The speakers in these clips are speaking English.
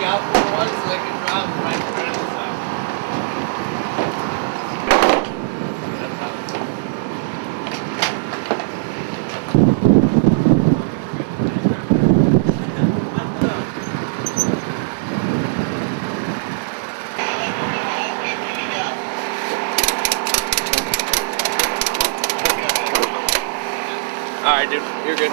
the outboard one so they can drop right in front of the top. Alright, dude, you're good.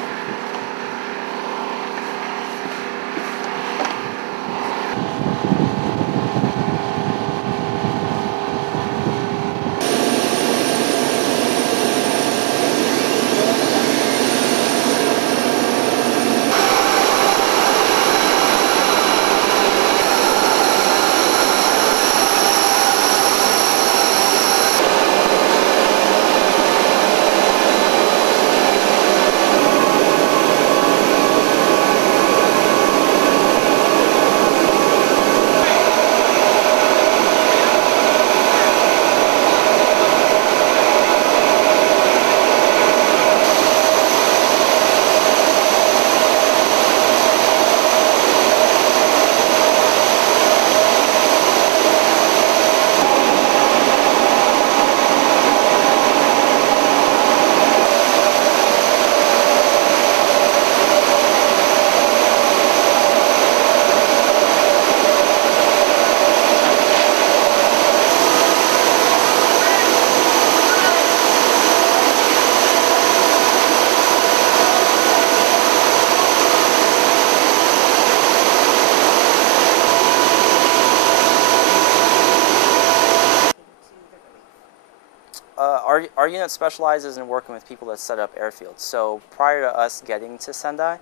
Our unit specializes in working with people that set up airfields. So prior to us getting to Sendai,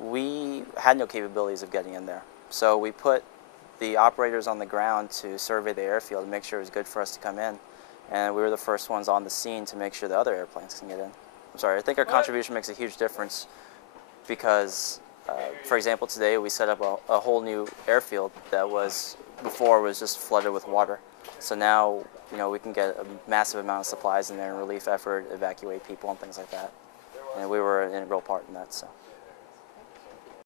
we had no capabilities of getting in there. So we put the operators on the ground to survey the airfield and make sure it was good for us to come in. And we were the first ones on the scene to make sure the other airplanes can get in. I'm sorry, I think our contribution makes a huge difference because, for example, today we set up a whole new airfield that before was just flooded with water. So now, we can get a massive amount of supplies in there and relief effort, evacuate people and things like that. And we were in a real part in that, so.